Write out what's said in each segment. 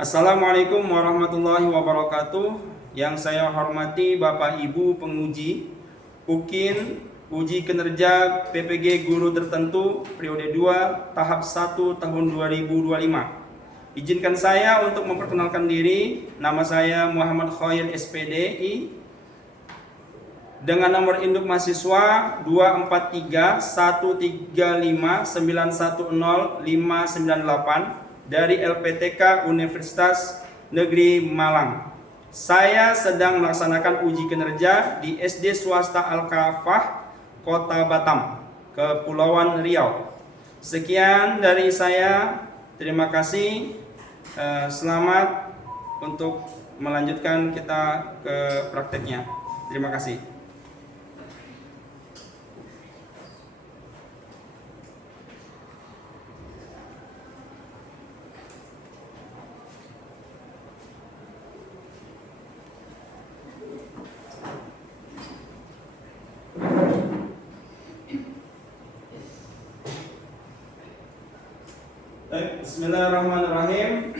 Assalamualaikum warahmatullahi wabarakatuh. Yang saya hormati Bapak Ibu penguji UKIN Uji Kinerja PPG Guru Tertentu periode 2 tahap 1 tahun 2025. Izinkan saya untuk memperkenalkan diri. Nama saya Muhammad Khair SPDI dengan nomor induk mahasiswa 2431359105998 dari LPTK Universitas Negeri Malang. Saya sedang melaksanakan uji kinerja di SD Swasta Al-Kafah, Kota Batam, Kepulauan Riau. Sekian dari saya. Terima kasih. Selamat untuk melanjutkan kita ke prakteknya. Terima kasih. Bismillahirrahmanirrahim.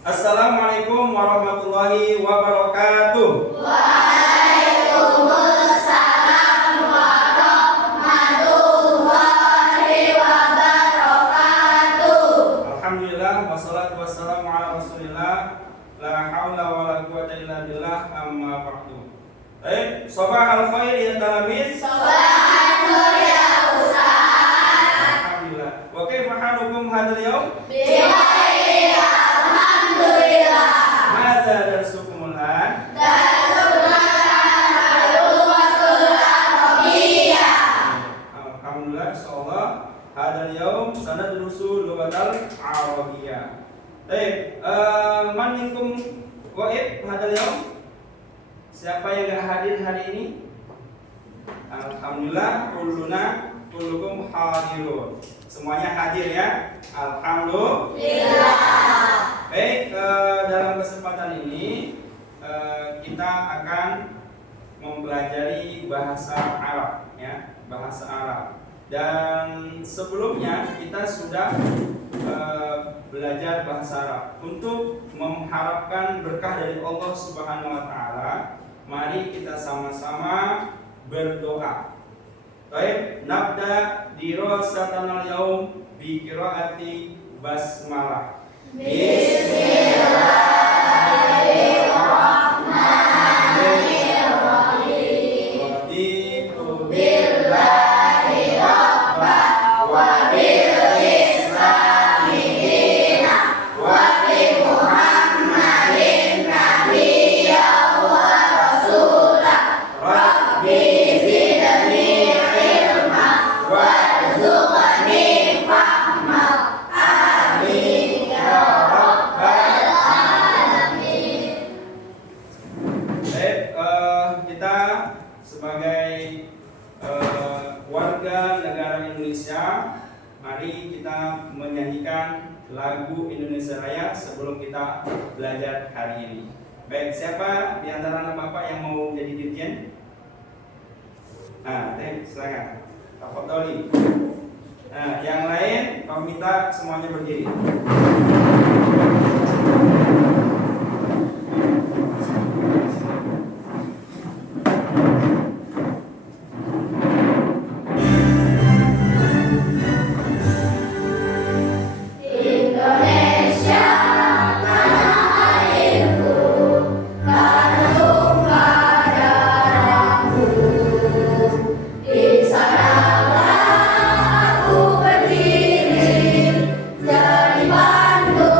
Assalamualaikum warahmatullahi wabarakatuh. Waalaikumsalam warahmatullahi wabarakatuh. Alhamdulillah wassalatu wassalamu ala Rasulillah. La haula wala quwata illa billah, amma ba'du. Baik, sabahal khair ya talamin. Sabahal nur ya ustaz. Alhamdulillah. Wa kaifa halukum hadzal yaum? Bikhair, alhamdulillah. Madza darsukumul an? Alhamdulillah, insyaallah hadzal yaum sanadrusu lughatal arabiyyah. Baik, man minkum ghaib hadzal yaum? Siapa yang enggak hadir hari ini? Alhamdulillah, kullukum hadirun. Semuanya hadir ya. Alhamdulillah. Baik, dalam kesempatan ini kita akan mempelajari bahasa Arab ya, bahasa Arab. Dan sebelumnya kita sudah belajar bahasa Arab. Untuk mengharapkan berkah dari Allah Subhanahu wa taala, mari kita sama-sama berdoa. Baik, nabda dirasatan al-yaum bi qiraati basmalah. Bismillahirrahmanirrahim. Raditu billahi rabban wa bil islami dinan wa bi Muhammadin nabiyyan wa rasulan. Rabbi zidni ilman warzuqni fahman. Amin ya rabbal alamin. Baik, kita sebagai warga negara Indonesia, mari kita menyanyikan lagu Indonesia Raya sebelum kita belajar hari ini. Baik, siapa di antara anak Bapak yang mau jadi dirjen? Nah, silakan. Tafadholi. Nah, yang lain kami minta semuanya berdiri. Indonesia tanah airku, tanah tumpah darahku. Di sanalah aku berdiri, jadi pandu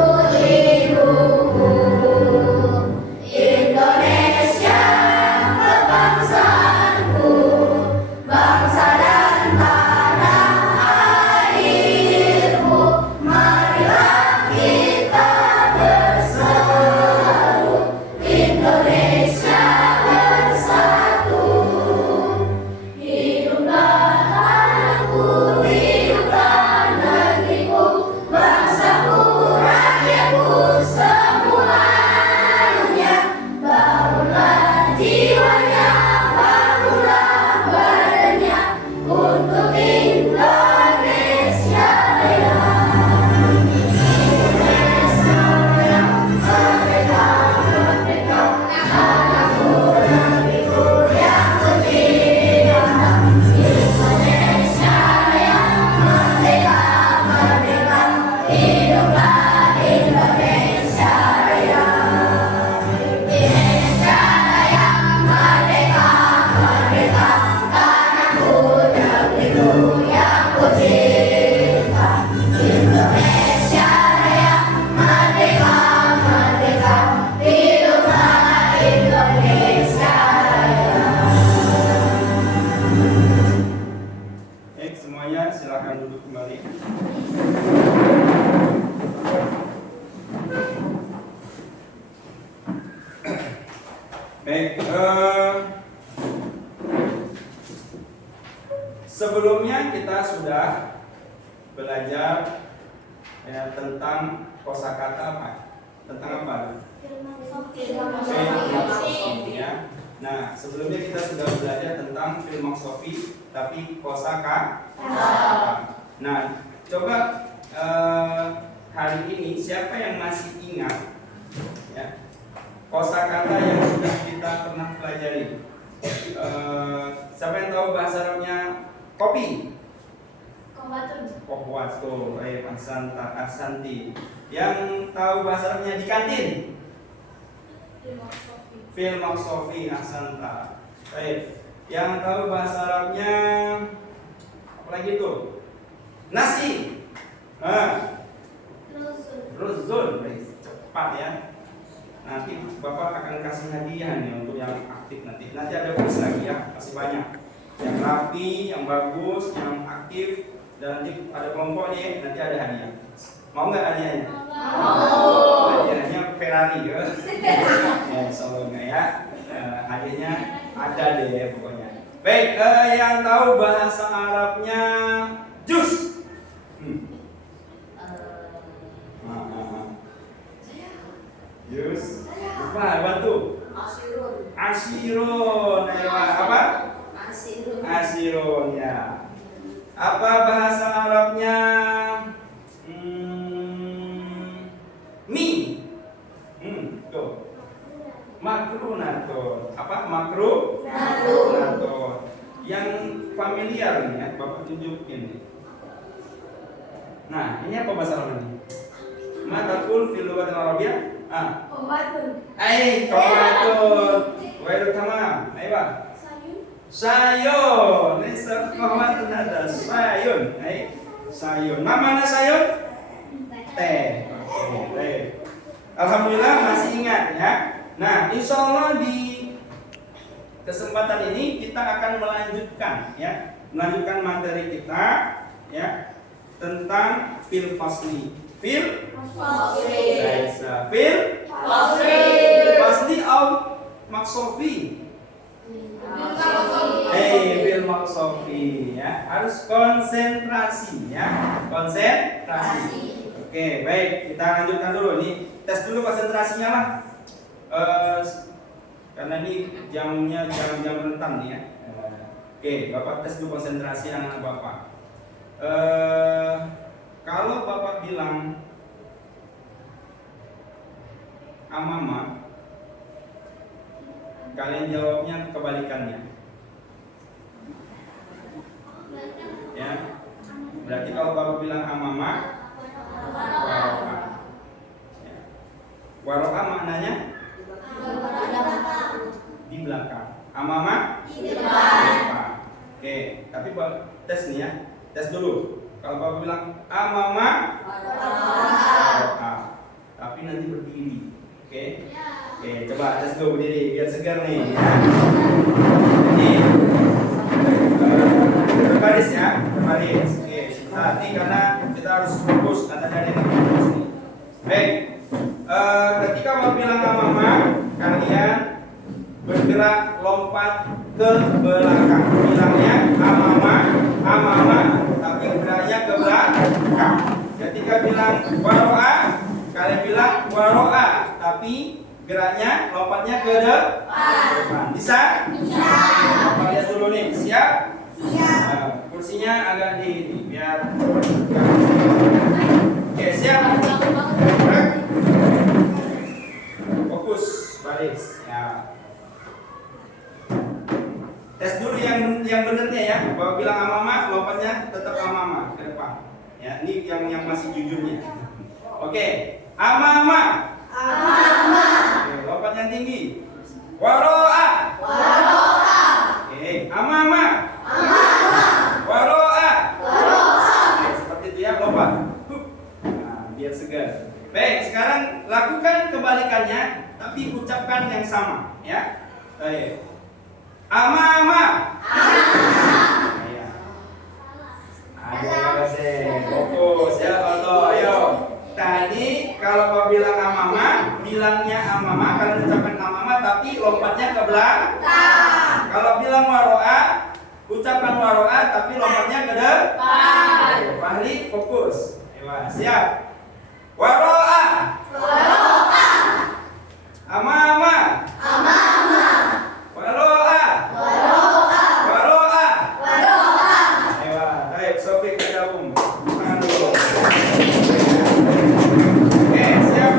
Baik, sebelumnya kita sudah belajar ya, tentang kosakata apa? Tentang apa? Filmaksofi ya. Nah, sebelumnya kita sudah belajar tentang filmaksofi, tapi kosakata. Nah, coba hari ini siapa yang masih ingat ya kosakata yang sudah kita pernah pelajari? Siapa yang tahu bahasa Arabnya kopi? Kohwatu, Asanti. Yang tahu bahasa Arabnya di kantin? Filmaksofi, Asanta. Baik. Yang tahu bahasa Arabnya apa lagi itu? Nasi. Ruzul. Baik, cepat ya. Nanti Bapak akan kasih hadiah nih untuk yang aktif nanti. Nanti ada kuis lagi ya, masih banyak. Yang rapi, yang bagus, yang aktif, dan nanti ada kelompok nih, nanti ada hadiah. Mau nggak hadiahnya? Mau. Hadiahnya Ferrari ya. Soalnya ya, hadiahnya ada deh pokoknya. Baik, yang tahu bahasa Arabnya jus. Jus. Apa tuh? Asirun. Apa? Asirun ya. Apa bahasa Arabnya? Mie. Tuh. Makrunaton. Apa? Makrunaton. Yang familiar nih ya, Bapak tunjukin nih. Nah, ini apa bahasa Arabnya? Matakul fil lughatil arabiyyah? Komatun. Waidu tamam. Ayo. Sayun. Nisa komatun ada sayun. Sayun. Namanya sayun? Teh. Oke. Alhamdulillah masih ingat ya. Nah, insya Allah di kesempatan ini kita akan melanjutkan materi kita ya tentang fil fasli. Fil fasli au maksofi. Fil maksofi ya. Harus konsentrasi ya. Konsentrasi. Oke, baik, kita lanjutkan dulu nih. Tes dulu konsentrasinya lah. Karena ini jamnya jam rentan nih ya. Oke, Bapak tes dulu konsentrasi anak Bapak. Kalau Bapak bilang amama, kalian jawabnya kebalikannya. Ya. Berarti kalau Bapak bilang amama, waro'a. Ya. Waro'a maknanya di belakang. Amama di depan. Oke, tapi tes nih ya. Tes dulu. Kalau Bapak bilang amama, waro'a. Tapi nanti berdiri. Oke. Oke, coba tes dulu berdiri biar segar nih ya. Jadi berbaris ya, berbaris. Oke, hati karena kita harus fokus, karena ada yang fokus nih. Baik, ketika mau bilang amama, kalian bergerak lompat ke belakang. Bilangnya amama, tapi geraknya ke belakang. Ketika bilang waro'a, kalian bilang waro'a, tapi geraknya lompatnya ke depan. Bisa? Bisa. Bapak lihat dulu nih, siap? Siap. Kursinya agak di biar. Oke, siap? Fokus, baris. Ya. Tes dulu yang benernya ya. Bapak bilang amama, lompatnya tetap amama ke depan. Ya, ini yang masih jujurnya. Oke, amama. Oke, lompat yang tinggi. Waro'a. Oke, amama. Waro'a. Oke, seperti itu ya, lompat. Nah, biar segar. Baik, sekarang lakukan kebalikannya, tapi ucapkan yang sama, ya. Baik. Amama. Ya. Ayo, fokus ya, foto, ayo. Tadi kalau kau bilang amama, bilangnya amama, kalian ucapkan amama, tapi tapi lompatnya ke belakang. Kalau bilang waro'a, ucapkan waro'a tapi lompatnya ke depan. Fahli fokus. Ewa, siap. Waro'a. Amama. Waro'a. Ewa, baik, Sofik bergabung. Tangan dulu. Oke, siap.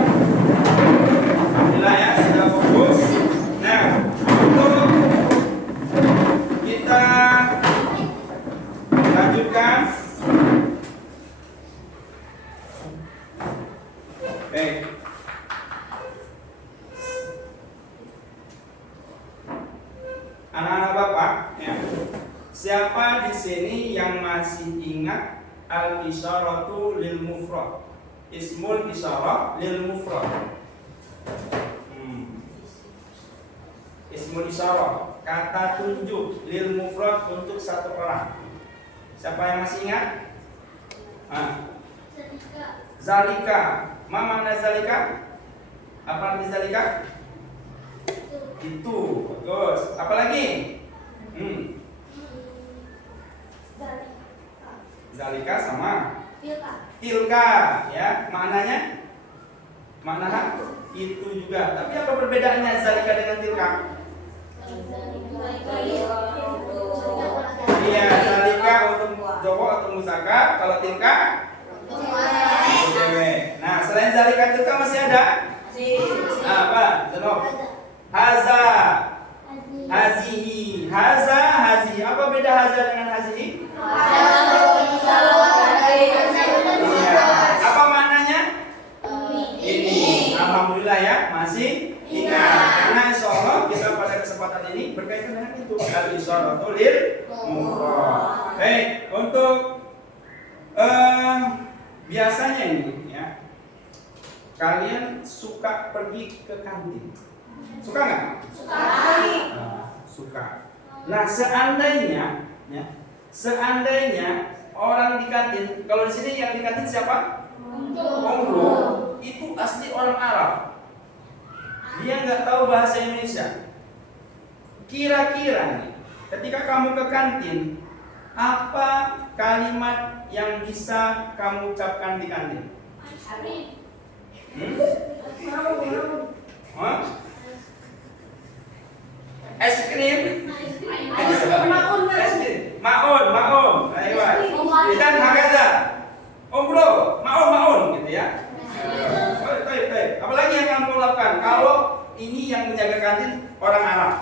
Alhamdulillah ya, sudah fokus. Nah, untuk kita lanjutkan. Baik. Anak-anak Bapak, ya. Siapa di sini yang masih ingat al-isyaratu lil mufrad? Ismul isyarah lil mufrad. Ismul isyarah, kata tunjuk lil mufrad untuk satu orang. Siapa yang masih ingat? Zalika. Ma makna zalika? Apa arti zalika? Itu. Bagus. Apa lagi? Zalika sama tilka, ya. Maknanya? Makna itu juga. Tapi apa perbedaannya zalika dengan tilka? Iya, zalika untuk cowok atau muzakkar, kalau tilka untuk cewek. Nah, selain zalika tilka masih ada? Apa? Contoh. Haza, hazihi, haza, hazihi. Apa beda haza dengan hazihi? Iya. Apa maknanya? Ini. Alhamdulillah ya, masih ingat. Karena insya Allah kita pada kesempatan ini berkaitan dengan itu. Al-isyaratu lil mufrad. Baik, untuk biasanya ini ya, kalian suka pergi ke kantin. Suka nggak? Suka. Nah, seandainya orang di kantin, kalau di sini yang di kantin siapa? Onglo. Itu asli orang Arab. Dia nggak tahu bahasa Indonesia. Kira-kira nih, ketika kamu ke kantin, apa kalimat yang bisa kamu ucapkan di kantin? Es krim. Maun. Ayo. Dan hakaza. Bro, maun gitu ya. Baik. Apalagi yang kamu lakukan kalau ini yang menjaga kantin orang Arab?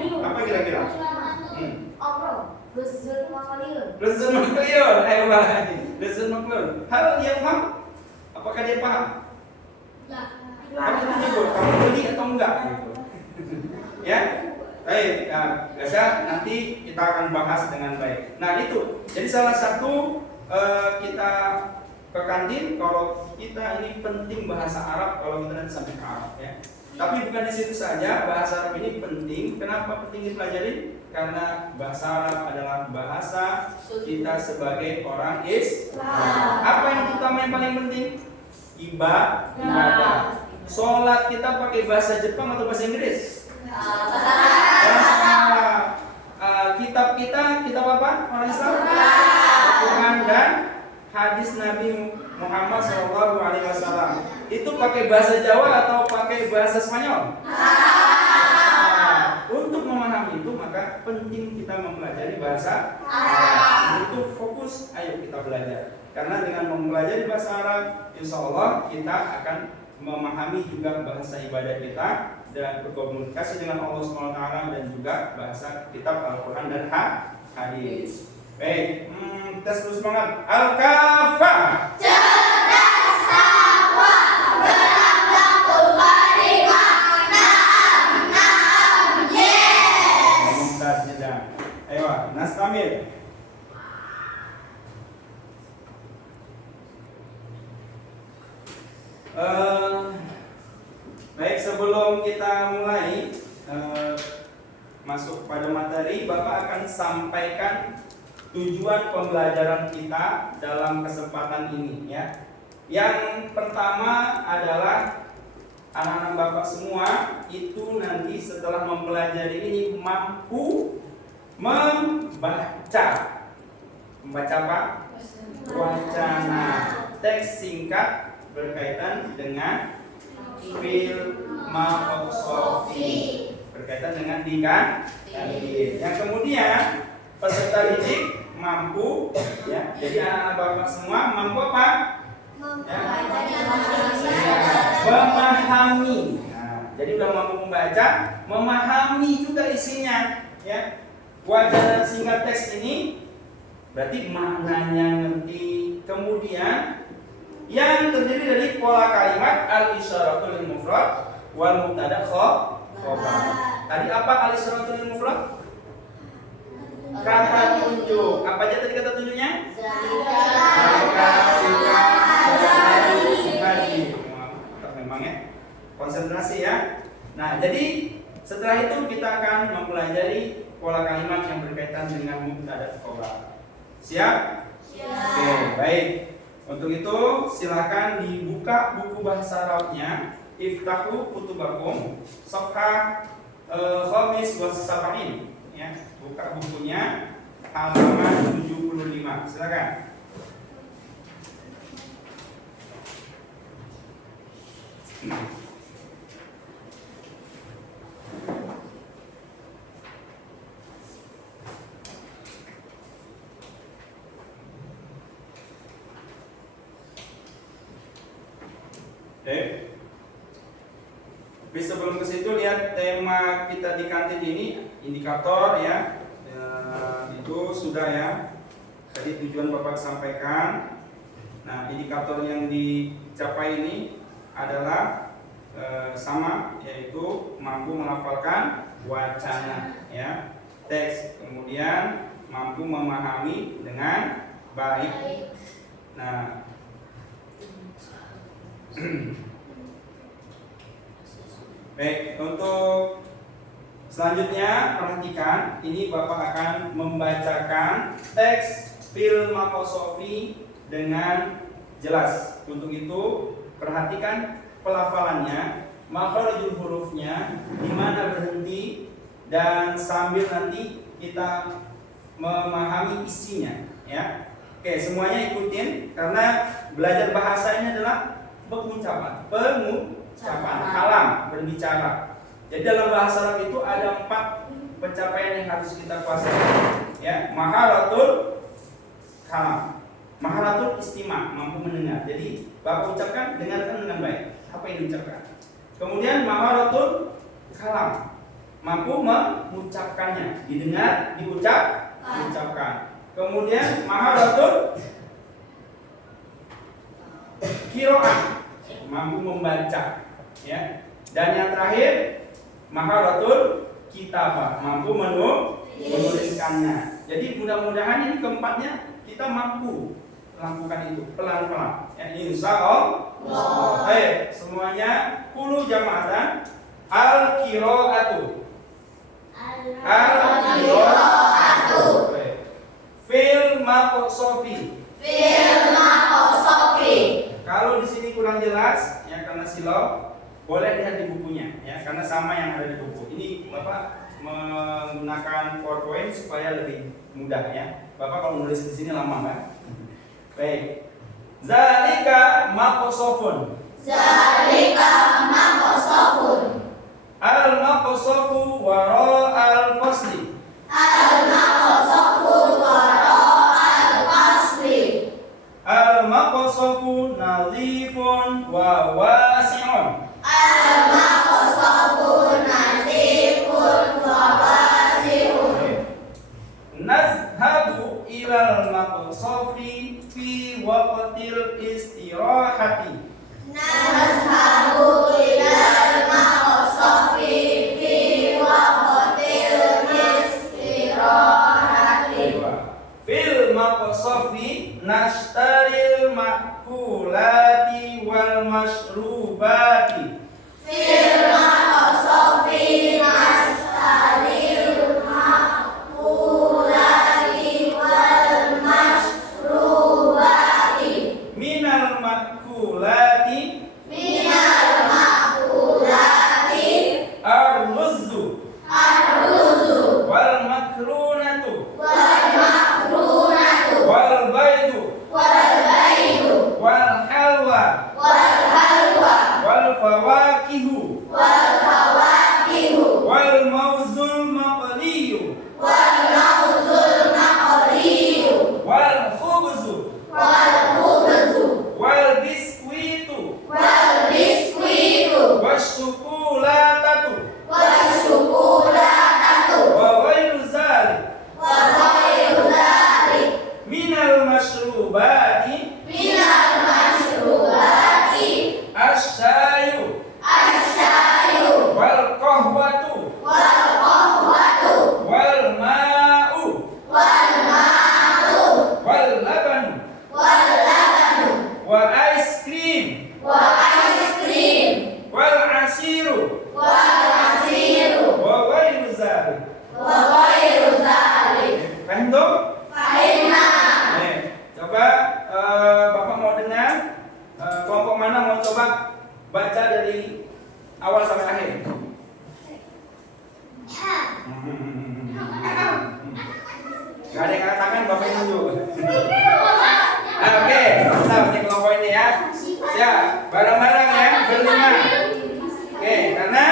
Apa kira-kira? Luzul makliyun. Ayo lagi. Luzul makliyun. Hal dia paham? Apakah dia paham? Kamu menyebut kamu beli atau enggak gitu. Ya, baik. Biasa nanti kita akan bahas dengan baik. Nah itu, jadi salah satu kita ke kantin kalau kita ini penting bahasa Arab kalau kita nanti sampai ke Arab ya. Tapi bukan di situ saja, bahasa Arab ini penting. Kenapa penting dipelajari? Karena bahasa Arab adalah bahasa kita sebagai orang Islam. Apa yang utama yang paling penting? Ibadah. Sholat kita pakai bahasa Jepang atau bahasa Inggris? Kitab apa? Orang Islam? Al-Quran dan hadis Nabi Muhammad SAW. Itu pakai bahasa Jawa atau pakai bahasa Spanyol? Untuk memahami itu maka penting kita mempelajari bahasa Arab. Untuk fokus, ayo kita belajar. Karena dengan mempelajari bahasa Arab, insya Allah kita akan memahami juga bahasa ibadah kita dan berkomunikasi dengan Allah SWT dan juga bahasa kitab Al-Quran dan hadis. Baik, tes dulu semangat. Al-Kafah. Cerdas takwa berakhlakul karimah. Naam, yes. Mumtaz jeda. Ayo, Nastamir. Baik, sebelum kita mulai masuk pada materi, Bapak akan sampaikan tujuan pembelajaran kita dalam kesempatan ini ya. Yang pertama adalah anak-anak Bapak semua itu nanti setelah mempelajari ini mampu membaca. Membaca apa? Wacana. Teks singkat berkaitan dengan fil maqsofi, berkaitan dengan dikandil. Yang kemudian peserta didik mampu, ya. Jadi anak-anak Bapak semua mampu apa? Ya. Memahami. Nah, jadi udah mampu membaca, memahami juga isinya, ya. Wacana singkat teks ini berarti maknanya ngerti. Kemudian yang terdiri dari pola kalimat al-isyaratul lil mufrad wal mubtada khobar. Tadi apa al-isyaratul lil mufrad? Kata tunjuk. Apa aja tadi kata tunjuknya? Memang ya. Konsentrasi ya. Nah, jadi setelah itu kita akan mempelajari pola kalimat yang berkaitan dengan mubtada khobar. Siap? Siap. Oke, baik. Untuk itu silakan dibuka buku bahasa Arabnya. Iftahu kutubakum safha khamis was sab'in, ya. Buka bukunya halaman 75. Silakan. Tapi sebelum ke situ lihat tema kita di kantin ini, indikator ya. Itu sudah ya. Tadi tujuan Bapak sampaikan. Nah, indikator yang dicapai ini adalah sama, yaitu mampu melafalkan wacana ya, teks, kemudian mampu memahami dengan baik. Nah, baik, untuk selanjutnya perhatikan, ini Bapak akan membacakan teks fil maqsofi dengan jelas. Untuk itu perhatikan pelafalannya, makharijul hurufnya, di mana berhenti, dan sambil nanti kita memahami isinya ya. Oke, semuanya ikutin karena belajar bahasa ini adalah pengucapan, kalam, berbicara. Jadi dalam bahasa Arab itu ada 4 pencapaian yang harus kita kuasai. Ya, maharatul kalam, maharatul istima, mampu mendengar. Jadi Bapak ucapkan, dengarkan dengan baik apa yang diucapkan. Kemudian maharatul kalam, mampu mengucapkannya, didengar, diucapkan. Kemudian maharatul qiraah, mampu membaca ya. Dan yang terakhir maharatul kitabah, mampu menuliskannya. Jadi mudah-mudahan ini keempatnya kita mampu melakukan itu pelan-pelan ya, insyaallah. Baik, semuanya qulu jama'atan al-qiraatu. Al-qiraatu. Fil maqsofi. Kalau di sini kurang jelas ya karena silau, boleh lihat di bukunya ya, karena sama yang ada di buku. Ini Bapak menggunakan PowerPoint supaya lebih mudah ya. Bapak kalau nulis di sini lama kan? Baik. Zalika maqsofun. Al-maqsofu wara al-fasli. Al-maqsofu nadhifun wa wasi'un. Nazhabu ilal maqsofi fi waqtil istirahati. Fil maqsofi nashtaril makulati wal mashrubati. Minal makulati fawakihu wal fawakihu wal mauzul maqliyu wal mauzul maqliyu wal khubzu wal khubzu wal biskwitu wal biskwitu washukulatatu wasyukulatatu wa ghairu zalik wa ghairu dzalik minal mashrubati minal masyrubati asyayu asyayu wal qahwatu wal qahwatu wal ma'u wal ma'u wal labanu wal labanu wa ice cream wa ice cream wal asiru wal asiru wa ghairu zalik. wa ghairu dzalik. Paham dong? Fahimna. Coba Bapak mau dengar kelompok mana mau coba baca dari awal sampai akhir. Gak ada yang angkat tangan, Bapak yang nunjuk. Oke, mantap nih kelompok ini ya. Siap, bareng-bareng ya, berlima. Oke, karena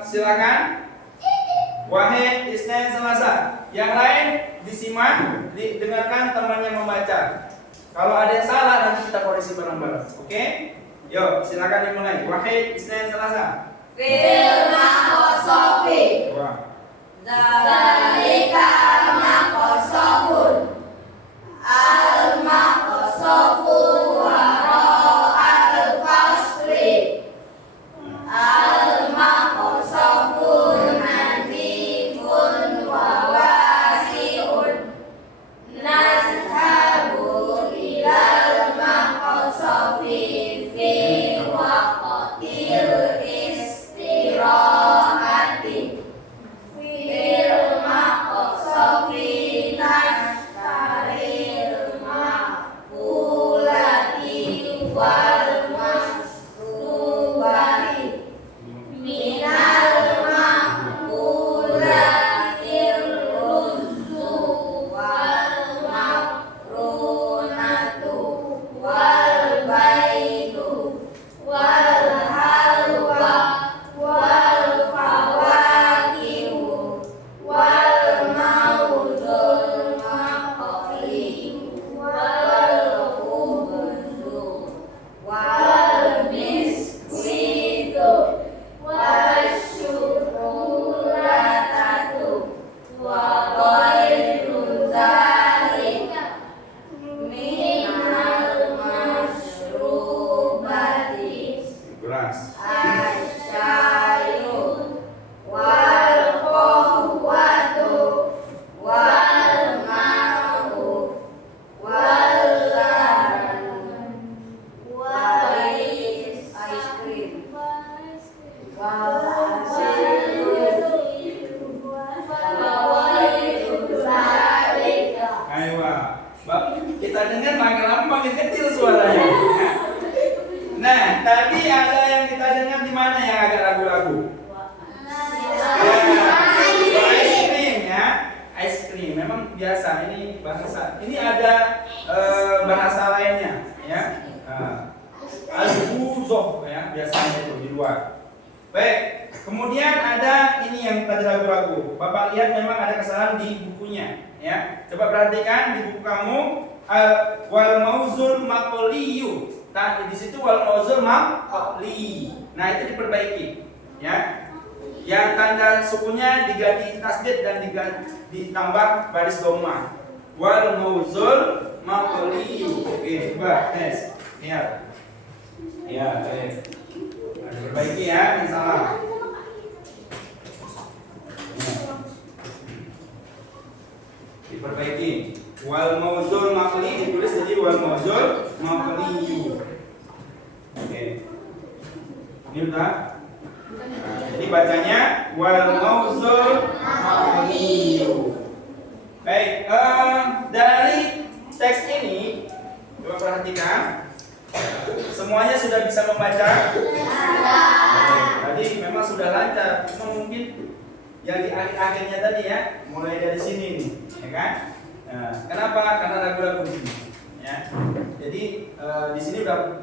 silakan. Wahid, Isnin, Selasa. Yang lain disimak, didengarkan temannya membaca. Kalau ada yang salah nanti kita koreksi bareng-bareng. Oke? Yuk, silakan dimulai. Wahid, Isnin, Selasa. Fil maqasofi Wah. zalika maqasofun al maqasofu wara al fasli al maqasofun nazifun wa wasi'un nazhabu ilal maqasofi fi waqtil istirahati fil maqasofi nashtaril maqulati wal masrubati minal maqulatil ruzzu wal makrunatu wal baidu wal halwa wal fawakihu wal mauzul maqli wal khubzu wal biskwitu wasyukulatatu wa ghairu dzalika minal masyrubati Keras. asyayu wal qahwatu wal ma'u wal laban wal ice cream wal asiru wa ghairu dzalika. Ayo, Mbak, kita dengar makin lama makin kecil suaranya. Nah, tadi ada yang kita dengar di mana yang agak ragu-ragu? Ice cream ya, ice cream. Memang biasa ini bahasa. Ini ada bahasa lainnya ya. Al-buzoh ya, biasanya itu di luar. Baik, kemudian ada ini yang tadi ragu-ragu. Bapak lihat memang ada kesalahan di bukunya ya. Coba perhatikan di buku kamu wal mauzul maqliyu. Tadi di situ wal mauzul maqli. Nah, itu diperbaiki ya. Yang tanda sukunya diganti tasdid dan ditambah baris dhamma. Wal mauzul maqliyu. Oke, coba tes. Lihat. Ya, baik. Nah, diperbaiki ya, yang salah. Diperbaiki. Wal mauzul maqli ditulis jadi wal mauzul maqliyu. Oke. Ini udah. Nah, jadi bacanya wal mauzul maqliyu. Baik, dari teks ini coba perhatikan. Semuanya sudah bisa membaca? Tadi memang sudah lancar, cuma mungkin yang di akhir-akhirnya tadi ya, mulai dari sini nih, ya kan? Nah, kenapa? Karena ragu-ragu di sini, ya. Jadi di sini udah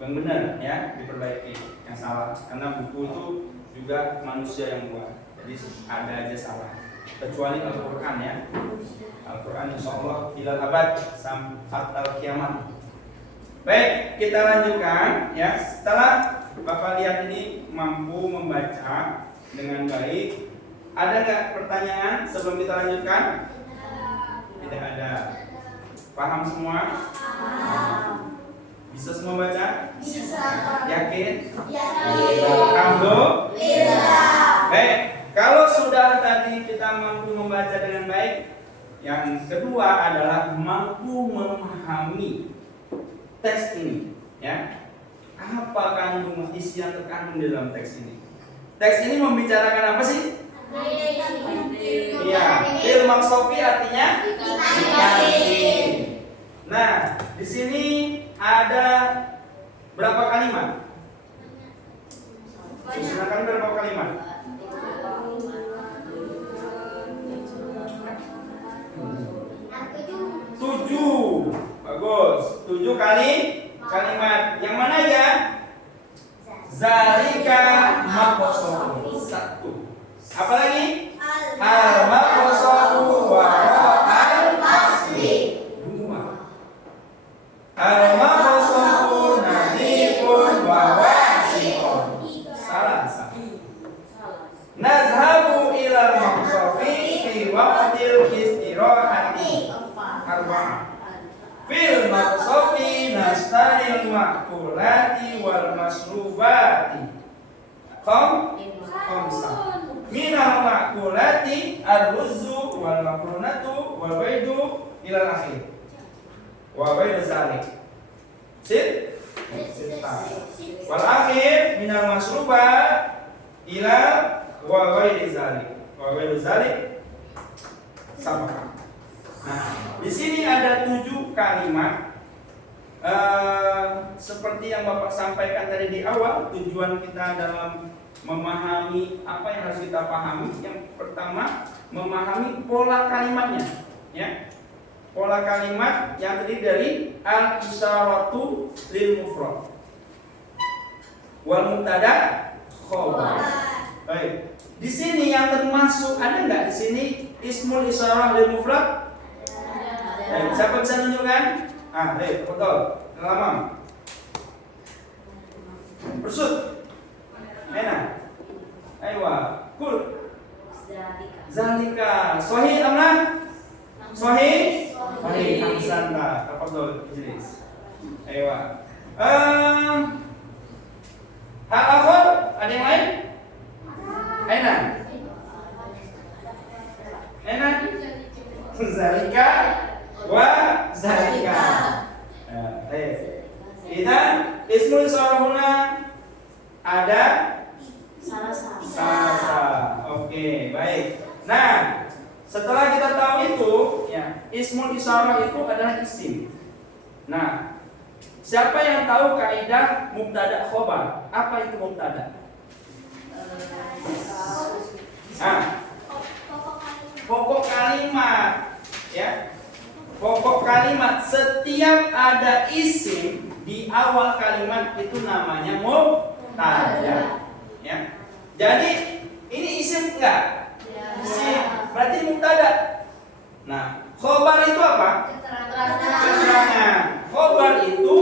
yang benar ya, diperbaiki yang salah, karena buku itu juga manusia yang buat, jadi ada aja salah, kecuali Al-Quran ya. Al-Quran insya Allah ilal abad sampai kiamat. Baik, kita lanjutkan ya. Setelah Bapak lihat ini mampu membaca dengan baik, ada nggak pertanyaan sebelum kita lanjutkan? Tidak ada. Paham semua? Bisa semua baca? Bisa. Yakin? Yakin. Alhamdulillah. Baik, kalau sudah tadi kita mampu membaca dengan baik, yang kedua adalah mampu memahami teks ini, ya. Apa kandung isi yang terkandung di dalam teks ini? Teks ini membicarakan apa sih? Iya, fil maqsofi artinya diganti. Nah, di sini ada berapa kalimat? Silakan berapa kalimat? 7. Bagus. 7 kali kalimat. Yang mana ya? Zalika maqsofu. 1. Apa lagi? Al-maqsofu wa al-fasli. 2. Al-maqsofu nadifun wa wasi'un. Salah. Nazhabu ilal maqsofi fi waqtil istirahati. 4. Fil maqsofi nastanil ma'kulati wal masrubati. 5. Minal ma'kulati ar-ruzzu wal makrunatu wal baidu ilal akhir. Wa baidu zalik. Sit. Wal akhir minal masrubat ilal wa baidu zalik. Wa baidu zalik sama. Nah, di sini ada 7 kalimat. Seperti yang Bapak sampaikan tadi di awal, tujuan kita dalam memahami apa yang harus kita pahami. Yang pertama, memahami pola kalimatnya, ya. Pola kalimat yang terdiri dari al-isyaratu lil mufrad wal mubtada khabar. Baik. Di sini yang termasuk ada nggak di sini ismul isyarah lil mufrad? Siapa bisa nunjukkan? Baik, betul. Lama. Bersut. Enak. Aywa. Kul. Zalika. Sahih amla? Sahih? Sahih. Hamsanta. Tafadhol ijlis. Aywa. Hal akhir? Ada yang lain? Enak. Enak. Zalika wa zalika. Idan ismul isyarahuna ada salasa. Oke, baik. Nah, setelah kita tahu itu, ya, ismul isyarah itu adalah isim. Nah, siapa yang tahu kaidah mubtada khobar? Apa itu mubtada? Pokok kalimat, ya. Pokok kalimat, setiap ada isim di awal kalimat itu namanya mubtada, ya. Jadi ini isim enggak? Isim, berarti mubtada. Nah, khobar itu apa? Keterangan. Khobar itu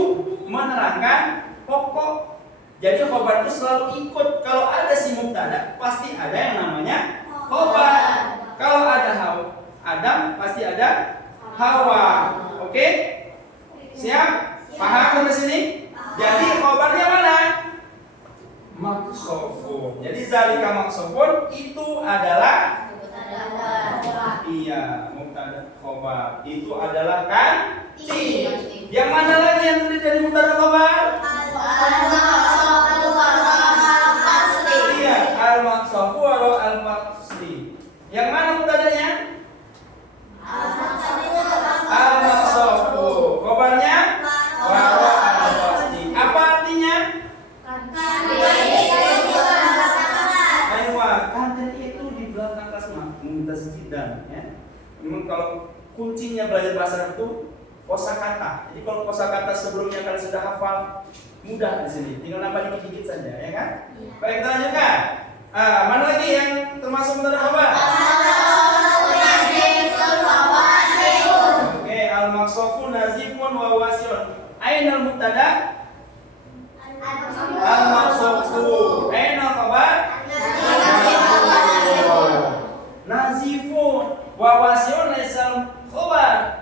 menerangkan pokok. Jadi khobar itu selalu ikut. Kalau ada si mubtada, pasti ada yang namanya khobar. Kalau ada Adam, pasti ada Hawa. Oke? Siap? Paham sampai sini? Jadi khobarnya mana? Maqsofun. Jadi zalika maqsofun itu adalah mubtada khobar. Itu adalah kan? Yang mana lagi yang terdiri dari mubtada khobar? Al-maqsofu atau al-fasli. Yang mana mubtadanya? Al-maqsofu. Khobarnya? Wa al-fasli. Apa artinya? Aywa, kanten itu di belakang kasma muntasjidan, ya. Memang kalau kuncinya belajar bahasa Arab itu kosakata. Jadi kalau kosakata sebelumnya kalian sudah hafal, Mudah di sini, tinggal nambah dikit-dikit saja, ya kan? Baik, kita lanjutkan. Mana lagi yang termasuk mubtada khabar? Oke, al-maqsofu nazifun wa wasiun. Ainal mubtada? Al-maqsofu. Ainal khabar? Nazifun wa wasiun laisal khabar.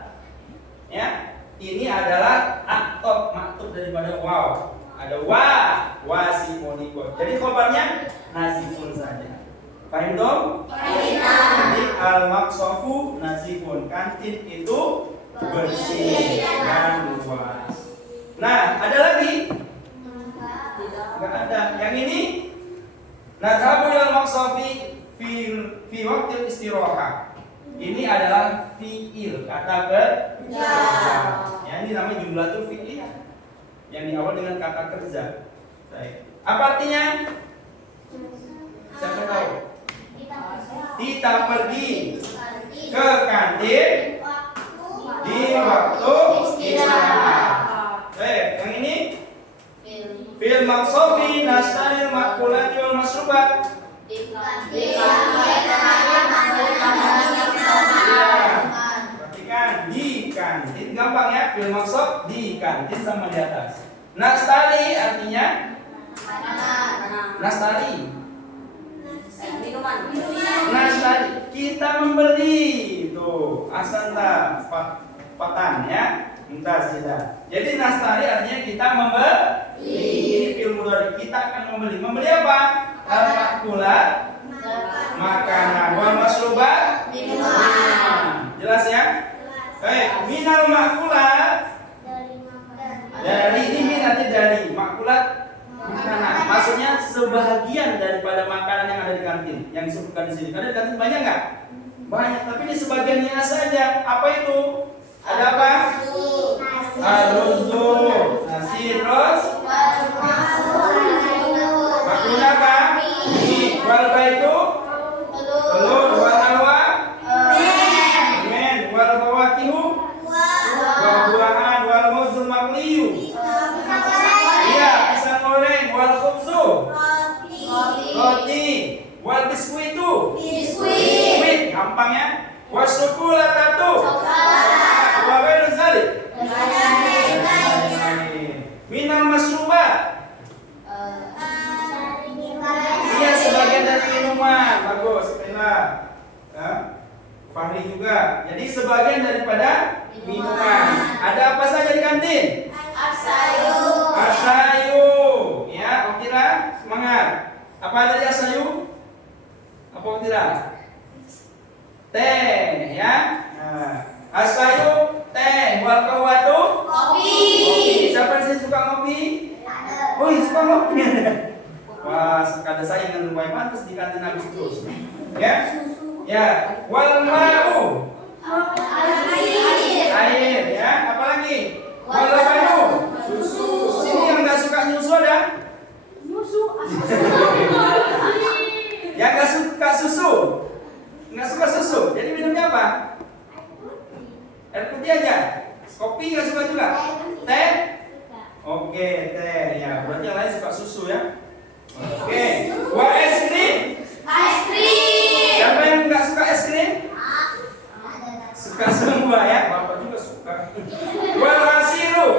Ya, ini adalah atop maktub daripada waw. Ada wasimun ikut. Jadi khabarnya nazifun saja. Paham dong? Jadi al-maqsofu nazifun. Kantin itu bersih dan luas. Nah, ada lagi? Enggak ada. Yang ini nadhabu ilal maqsofi fi waqtil istirahah. Ini adalah fi'il, kata kerja. Ya, ini namanya jumlatul fi'liyah yang diawali dengan kata kerja. Baik. Apa artinya? Siapa tahu? Kita pergi ke kantin di waktu istirahat. Baik, yang ini fil maqsofi nastaril makulati wal masrubat. Perhatikan, di kantin gampang ya, fil maqsof di kantin sama di atas. Nastari artinya nastari. Nastari, kita membeli. Tuh, asanta patan ya. Mutasidah. Jadi nastari artinya kita membeli. Ini fil mudhari, kita akan membeli. Membeli apa? Al-makulat, makanan. Wal masrubat, minuman. Jelas ya? Baik, minal makulat. Dari ini min arti dari makulat makanan. Maksudnya sebahagian daripada makanan yang ada di kantin yang disebutkan di sini. Ada di kantin banyak nggak? Banyak, tapi ini sebagiannya saja. Apa itu? Ada apa? Al-ruzu, nasi, terus maklum apa? Mie, wal baitu, telur, wal alwa, men, wal fawakihu, buah-buahan, wal muzul makliyu. Iya, pisang goreng, wal khubzu, roti, wal biskuitu, biskuit, gampang ya. Wasukulatatu, wa ghairu dzalik. Minal masrubat. Iya, sebagian dari minuman. Bagus, Ella. Fahri juga. Jadi sebagian daripada minuman. Ada apa saja di kantin? Asayu. Ya, Oktira, semangat. Apa ada di asayu? Apa Oktira? Teh, ya. Nah, asayu, teh, wal qahwatu, kopi. Siapa yang suka ngopi? Oh, suka ngopi. Wah, sekadar saya dengan lumayan pantas di kantin habis terus. Ya, ya. Wal ma'u, air, ya. Apalagi? Wal labanu, susu. Sini yang nggak suka nyusu ada? Yang nggak suka susu? Nggak suka susu, jadi minumnya apa? Air putih aja. Kopi nggak suka juga? Teh? Oke, teh. Ya, berarti yang lain suka susu ya. Oke. Wah, es krim? Siapa yang nggak suka es krim? Suka semua ya. Bapak juga suka. Wal asiru?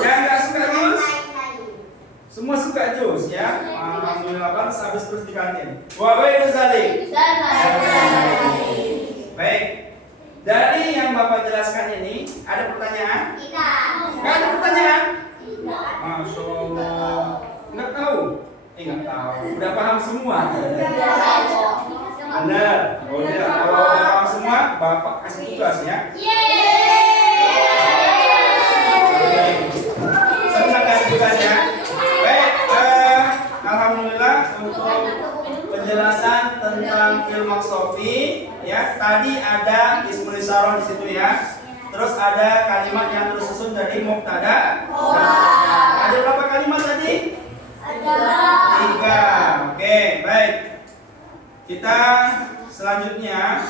Yang nggak suka jus? Semua suka jus ya. Alhamdulillah, pantas habis terus di kantin. Wa ghairu dzalik. Baik. Dari yang Bapak jelaskan ini, ada pertanyaan? Nggak ada pertanyaan? Masya Allah. Nggak tahu? Nggak tahu. Udah paham semua? Benar. Oh, ya. Kalau udah paham semua, Bapak kasih tugas ya. Senang kasih tugasnya. Baik. Alhamdulillah untuk penjelasan tentang fil maqsofi ya. Tadi ada ismul isyarah di situ ya. Terus ada kalimat yang tersusun dari mubtada. Ada berapa kalimat tadi? 3. Oke, baik. Kita selanjutnya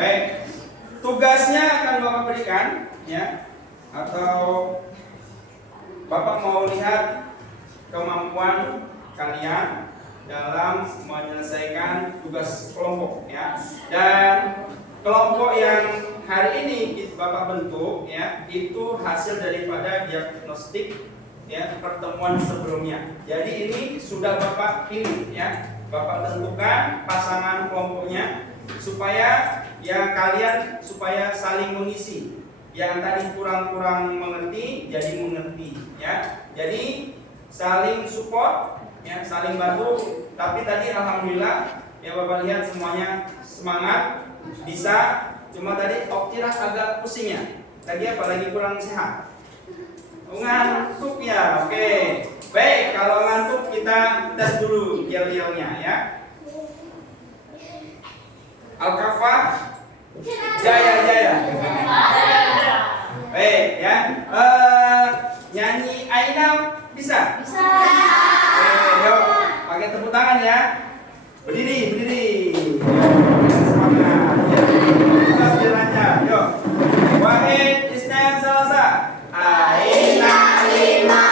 Baik, tugasnya akan Bapak berikan, ya, atau Bapak mau lihat kemampuan kalian dalam menyelesaikan tugas kelompok, ya. Dan kelompok yang hari ini Bapak bentuk, ya, itu hasil daripada diagnostik, ya, pertemuan sebelumnya. Jadi ini sudah Bapak pilih, ya. Bapak tentukan pasangan kelompoknya supaya ya kalian supaya saling mengisi. Yang tadi kurang-kurang mengerti jadi mengerti, ya. Jadi saling support, ya, saling bantu. Tapi tadi alhamdulillah ya Bapak lihat semuanya semangat, bisa. Cuma tadi Oktira agak pusing ya. Tadi apalagi kurang sehat. Ngantuk ya. Oke. Baik, kalau ngantuk kita tes dulu yel-yelnya, ya. Al-Kafah Jaya. Baik, ya. Nyanyi Aina bisa? Bisa. Oke, yuk. Pakai tepuk tangan ya. Berdiri. Semangat. Ya. Kita biar lancar. Yuk. Wahid, Isnan, Salasa. Aina lima.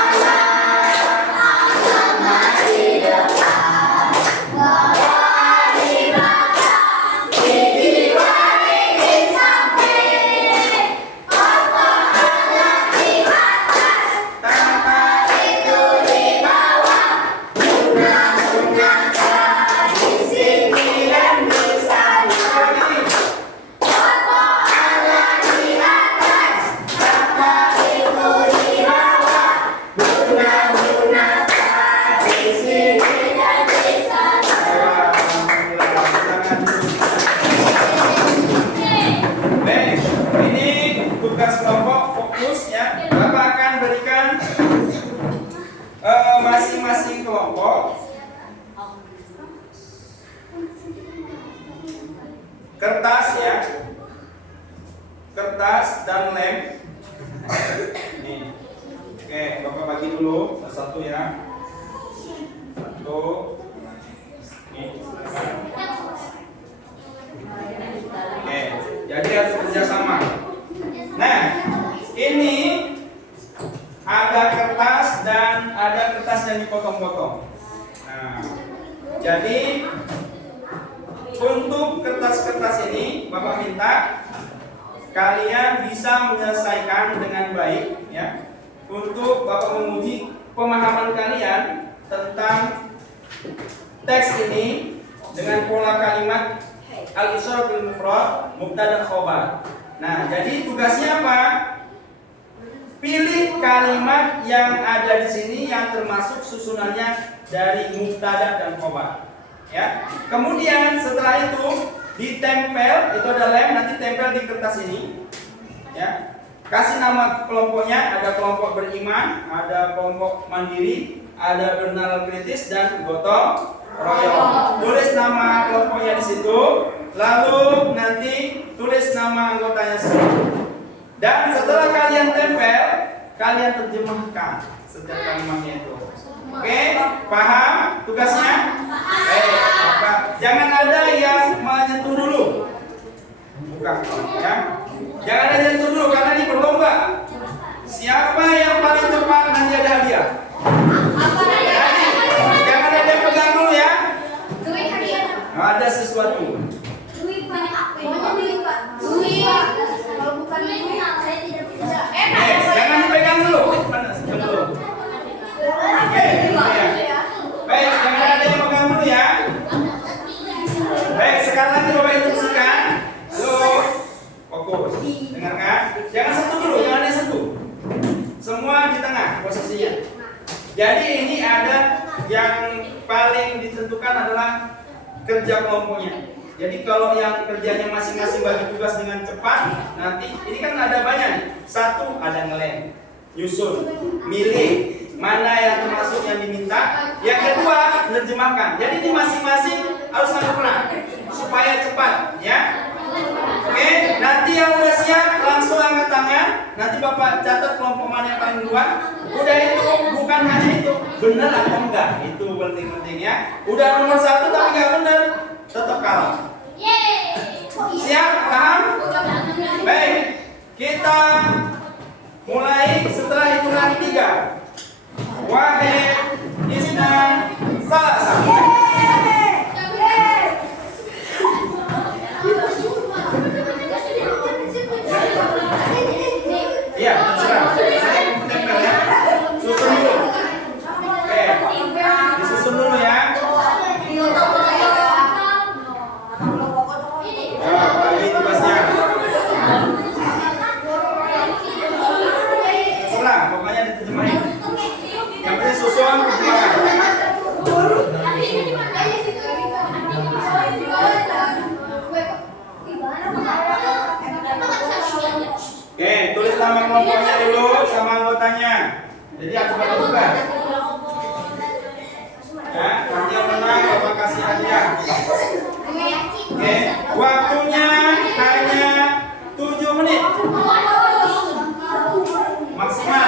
Masing-masing kelompok kertas, ya, kertas dan lem. Nih. Oke, Bapak bagi dulu satu-satu ya. Satu. Nih, silakan. Oke, jadi harus kerjasama. Nah, ini ada kertas dan ada kertas yang dipotong-potong. Nah, jadi untuk kertas-kertas ini Bapak minta kalian bisa menyelesaikan dengan baik, ya. Untuk Bapak menguji pemahaman kalian tentang teks ini dengan pola kalimat al-isyarah bil mufrad, mubtada, khobar. Nah, jadi tugasnya apa? Pilih kalimat yang ada di sini yang termasuk susunannya dari mubtada dan khobar. Ya. Kemudian setelah itu ditempel, itu ada lem, nanti tempel di kertas ini. Ya. Kasih nama kelompoknya, ada kelompok beriman, ada kelompok mandiri, ada bernalar kritis dan gotong royong. Tulis nama kelompoknya di situ, lalu nanti tulis nama anggotanya sendiri. Dan setelah kalian tempel, kalian terjemahkan setiap kalimatnya itu. Oke, paham tugasnya? Jangan ada yang menyentuh dulu. Buka, ya. Jangan ada yang menyentuh dulu karena ini berlomba. Siapa yang paling cepat nanti ada hadiah. Jangan ada yang pegang dulu ya. Ada sesuatu. Jangan dipegang dulu. Baik, jangan ada yang pegang dulu ya. Baik, sekarang nanti Bapak instruksikan. Halo, fokus. Dengarkan. Jangan sentuh dulu, jangan ada sentuh. Semua di tengah posisinya. Jadi ini ada yang paling ditentukan adalah kerja kelompoknya. Jadi kalau yang kerjanya masing-masing bagi tugas dengan cepat, nanti ini kan ada banyak nih. Satu ada ngelem, nyusun, milih mana yang termasuk yang diminta. Yang kedua menerjemahkan. Jadi ini masing-masing harus ngambil peran supaya cepat, ya. Oke, nanti yang udah siap langsung angkat tangan. Nanti Bapak catat kelompok mana yang paling duluan. Udah itu, bukan hanya itu, benar atau enggak, itu penting-penting ya. Udah nomor 1 tapi nggak benar, tetap kalah. Siap? Paham? Baik, kita mulai setelah hitungan 3. Wahid, Isnan, Salasa. Iya, terserah. Tempel ya. Susun dulu. Oke, disusun dulu ya. Bagi tugasnya. Terserah, pokoknya diterjemahin. Yang penting susun terjemahan. Oke, tulis nama kelompoknya dulu sama anggotanya. Jadi harus bagi tugas. Ya, nanti yang menang Bapak kasih hadiah. Oke, waktunya hanya 7 menit maksimal.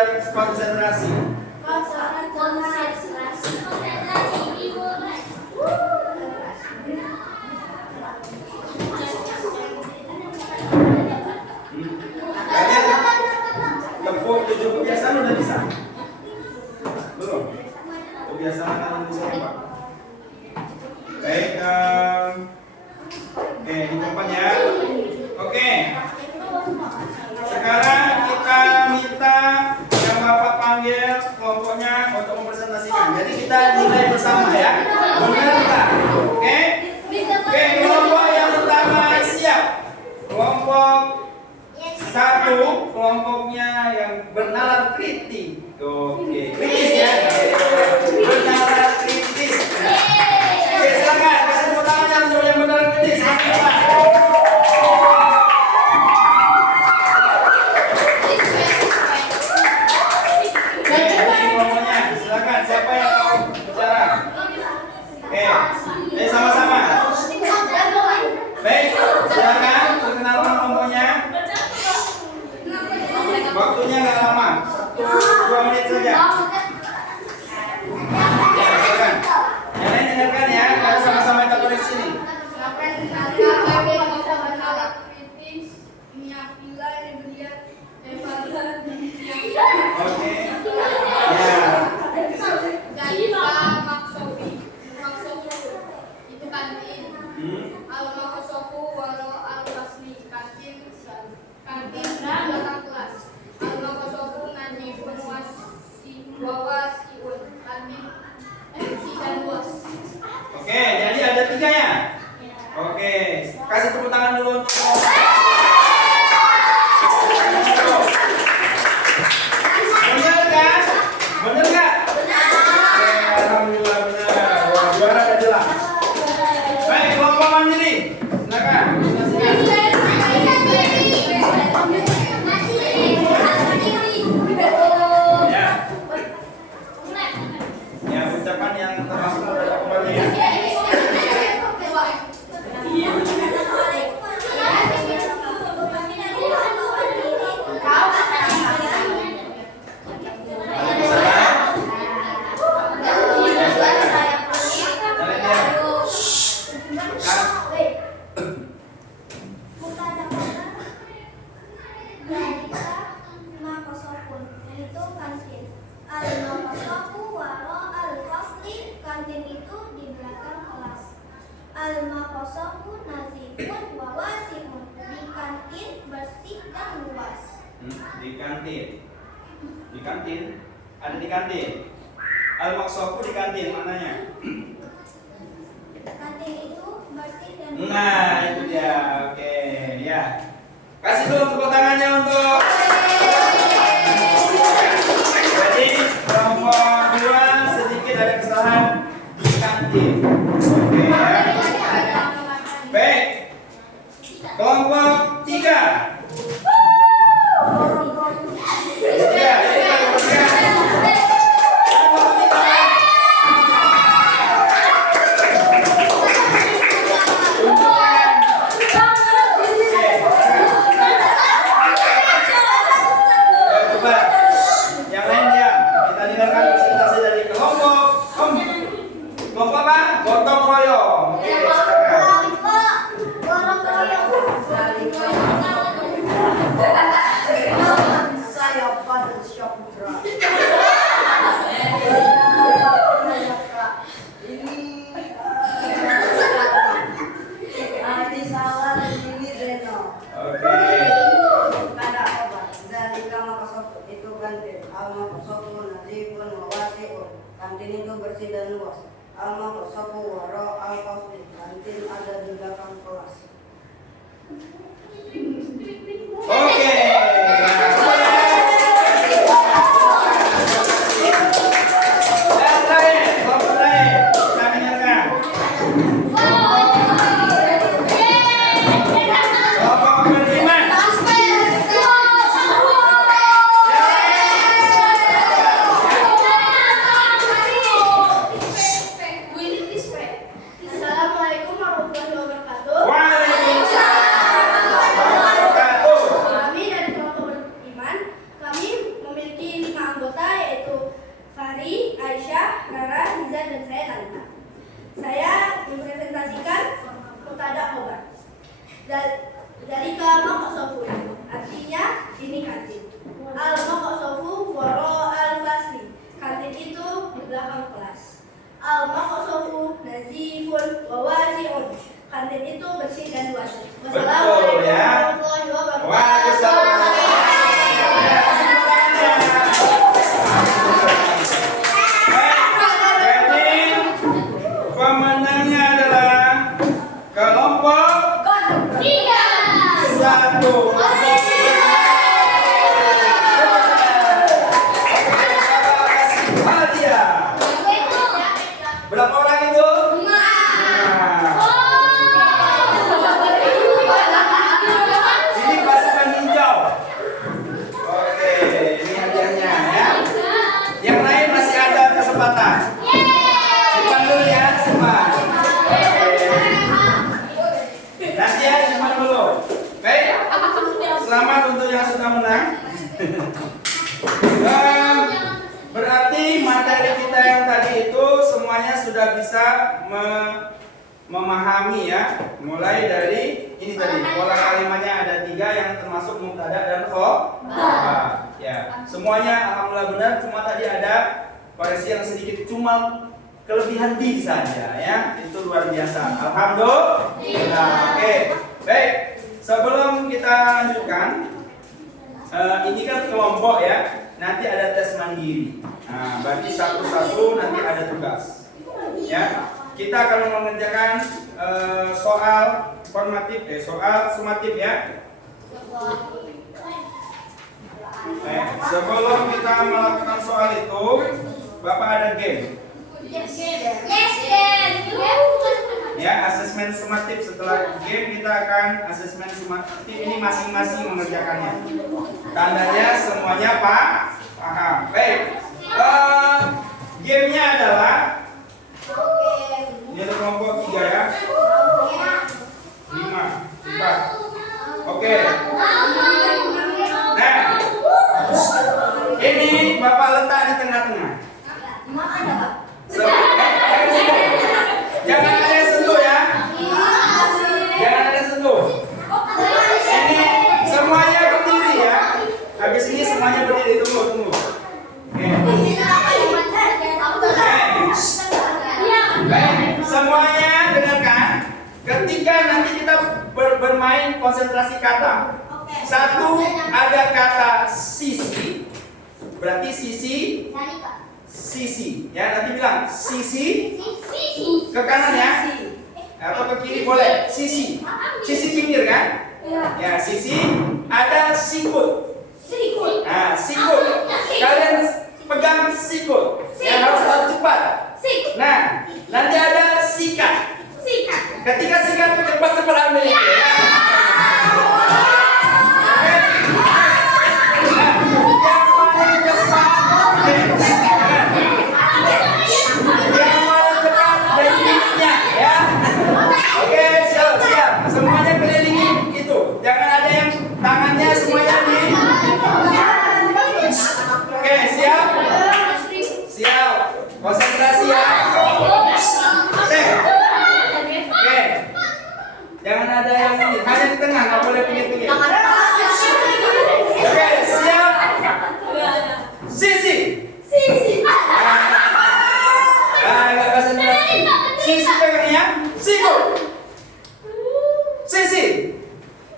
biar konsentrasi. Tepuk 7 kebiasaan udah bisa? Belum? Kebiasaan Indonesia Pak. Baik, oke, di tempatnya. Oke. Sekarang kita minta yang Bapak panggil kelompoknya untuk mempresentasikan. Jadi kita nilai bersama ya. Benar enggak? Oke? Oke, kelompok yang pertama siap. Kelompok 1, kelompoknya yang bernalar kritis. Oke, kritis ya. Bernalar kritis. Oke, silakan kasih tepuk tangan untuk yang bernalar kritis. Silakan, siapa yang mau bicara? Oke, sama-sama. Baik, silakan perkenalkan kelompoknya. Waktunya nggak lama, 1-2 menit saja. Silakan. Yang lain dengarkan ya, harus sama-sama kita koreksi nih. Oke. Ya. Oke, jadi ada 3 ya. Oke, kasih tepuk tangan dulu untuk benar kan? Benar nggak? Oke, alhamdulillah benar. Wah, juara udah jelas. Baik, kelompok mandiri, silakan. Ya, ucapan yang termasuk dari kembali ya. Kantin itu di belakang kelas. Al-Maqasafu nazifun wa wasi'un. Di kantin bersih dan luas. Di kantin. Di kantin? Ada di kantin. Al-Maqsafu di kantin mananya? Kantin itu bersih dan luas. Nah, itu dia. Oke, ya. Kasih dulu tepuk tangannya untuk. Jadi kelompok 2 sedikit ada kesalahan di kantin. Oke ya. Baik. Kelompok 3. Yang lain ya, kita dengarkan presentasi dari kelompok kelompok apa? Gotong royong. Oke, silakan. Saya pada shock drop. Ini salah ini Reno. Oke. Pada obat dari Maqasafu itu kantin. Al-Maqasafu nazifun wa wasi'un. Kantin itu bersih dan luas. Al-Maqasafu wara al-fasli. Kantin ada di belakang kelas. Oke. Dan terakhir, kelompok terakhir, kita dengarkan. Kelompok beriman. Assalamualaikum warahmatullahi wabarakatuh. Waalaikumsalam. Hadiah. Berapa orang itu? 5. Ini pasukan hijau. Oke, ini hadiahnya ya. Yang lain masih ada kesempatan. Simpan dulu ya, simpan. Oke. Nanti ya, simpan dulu. Baik. Selamat untuk yang sudah menang. Berarti materi kita yang tadi itu semuanya sudah bisa memahami ya. Mulai dari ini tadi pola kalimatnya ada 3 yang termasuk mubtada dan khobar. Ya, semuanya alhamdulillah benar. Cuma tadi ada koreksi yang sedikit, cuma kelebihan di saja ya. Itu luar biasa. Alhamdulillah. Oke, baik. Sebelum kita lanjutkan, ini kan kelompok ya. Nanti ada tes mandiri. Nah, berarti satu-satu nanti ada tugas. Ya, kita akan mengerjakan soal formatif, soal sumatif ya. Sebelum kita melakukan soal itu, Bapak ada game. Ya, asesmen sumatif. Setelah game kita akan asesmen sumatif, ini masing-masing mengerjakannya. Tandanya semuanya paham. Baik. Gamenya adalah ini ada kelompok 3 ya. 5, 4. Oke. Nah, ini Bapak letak di tengah-tengah. Jangan ada yang sentuh ya. Jangan ada yang sentuh. Ini semuanya berdiri ya. Habis ini semuanya berdiri. Tunggu. Baik, semuanya dengarkan. Ketika nanti kita bermain konsentrasi kata. Satu ada kata sisi. Berarti sisi. Ya, nanti bilang sisi. Ke kanan ya. Atau ke kiri boleh. Sisi pinggir kan? Ya, sisi. Ada sikut. Nah, sikut. Kalian pegang sikut. Ya, harus cepat. Nah, nanti ada sikat. Ketika sikat cepat-cepat ambil itu. Semuanya kelilingi itu. Jangan ada yang tangannya semuanya di. Oke, siap? Siap. Konsentrasi ya. Oke. Jangan ada yang ini. Hanya di tengah, nggak boleh pinggir-pinggir. Oke, siap. Sisi. Nggak konsentrasi. Sisi pegangnya. Siku.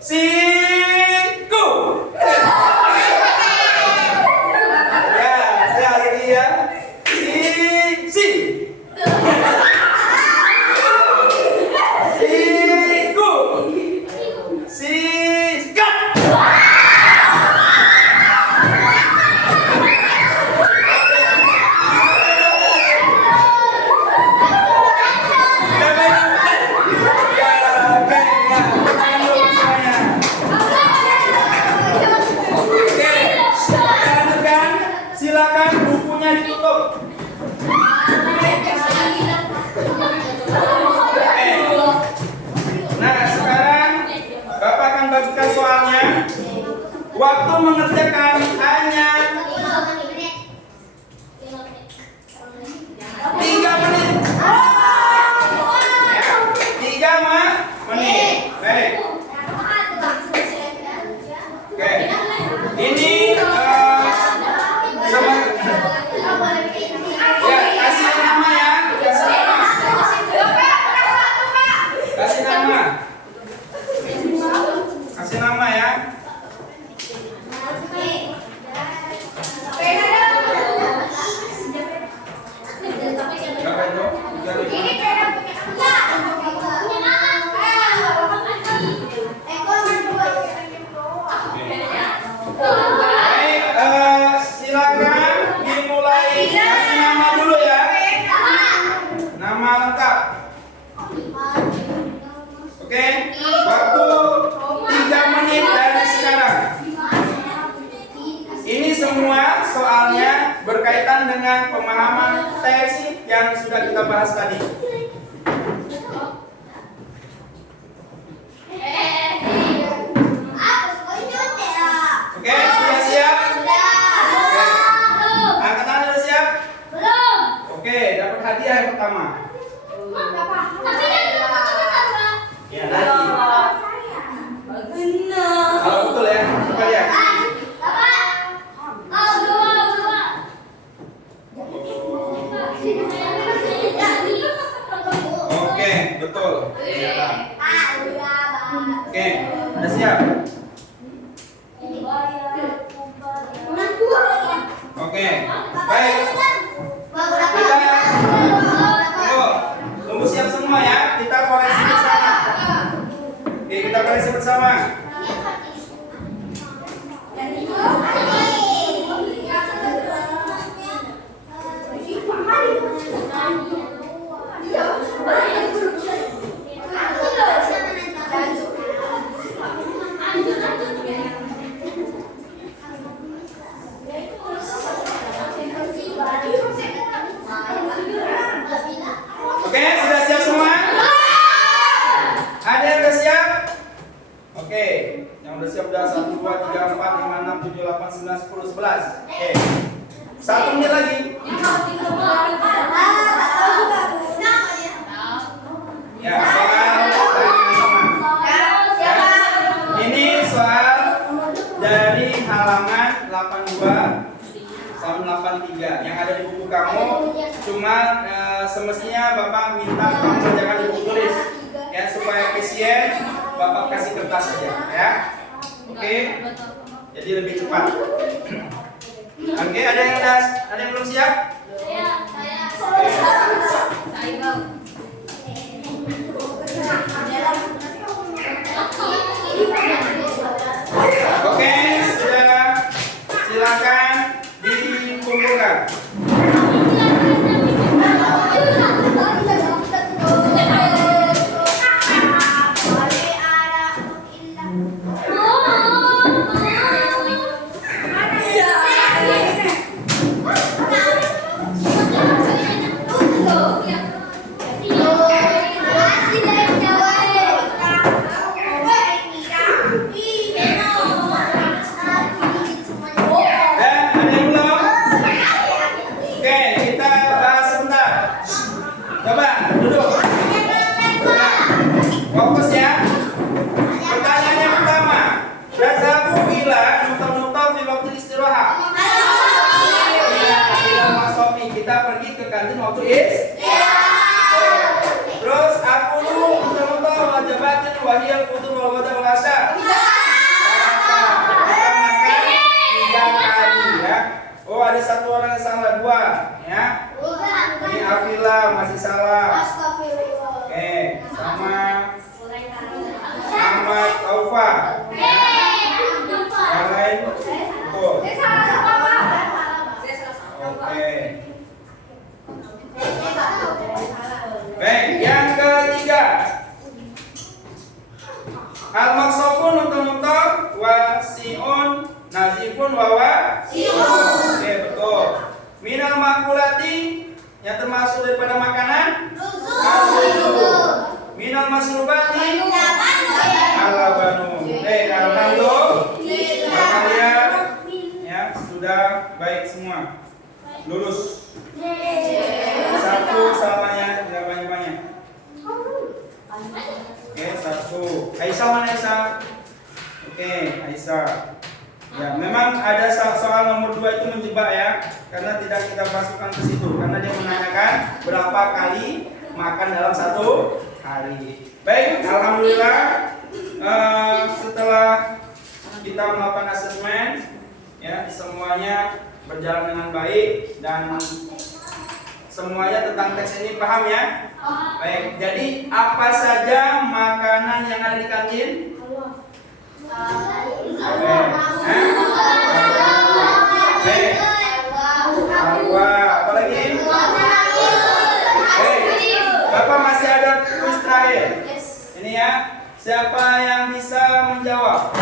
Siku. Ya, saya lagi ya. Siku. Sikat. Silakan bukunya ditutup. Nah, sekarang Bapak akan bagikan soalnya. Waktu mengerjakan hanya 3 menit. 3 menit. Baik. Oke. Ini ya, kasih nama ya. Kasih nama ya. Berapa itu? 3.000. dengan pemahaman teks yang sudah kita bahas tadi. Oke, sudah siap? Oke. Angkat tangan sudah siap? Oke, dapat hadiah yang pertama. Ya, nanti. Kalau betul ya, coba lihat. Oke, betul. Oke, sudah siap? Oke, baik. Tunggu siap semua ya. Kita koreksi bersama. Oke, kita koreksi bersama. Oke, sudah siap semua? Ada yang sudah siap? Oke, yang sudah siap udah 1, 2, 3, 4, 5, 6, 7, 8, 9, 10, 11. Oke, 1 menit lagi. Ya, soal sama. Ya. Ini soal dari halaman 82 sampai 83 yang ada di buku kamu. Cuma semestinya Bapak minta kamu jangan di buku tulis ya, supaya efisien Bapak kasih kertas saja ya. Oke. Jadi lebih cepat. Oke, ada yang belum siap? Oke, sudah, silakan dikumpulkan. Masih salah. Oke, sama Ahmad Aufa. Yang lain betul. Oke. Baik, yang ketiga. Al-maksofun untuk wasiun nazifun wawa. Oke, betul. Minal makulati yang termasuk daripada makanan minal masrubati alabanu. Alhamdulillah kalian ya sudah baik semua, lulus. Satu samanya tidak banyak-banyak. Oke, satu. Aisyah mana Aisyah? Oke, Aisyah. Ya, memang ada soal nomor 2 itu menjebak ya, karena tidak kita masukkan ke situ, karena dia menanyakan berapa kali makan dalam satu hari. Baik, alhamdulillah setelah kita melakukan asesmen, ya semuanya berjalan dengan baik dan semuanya tentang tes ini paham ya? Baik, jadi apa saja makanan yang ada di kantin? Apa lagi? Bapak masih ada kuis terakhir. Ini ya, siapa yang bisa menjawab?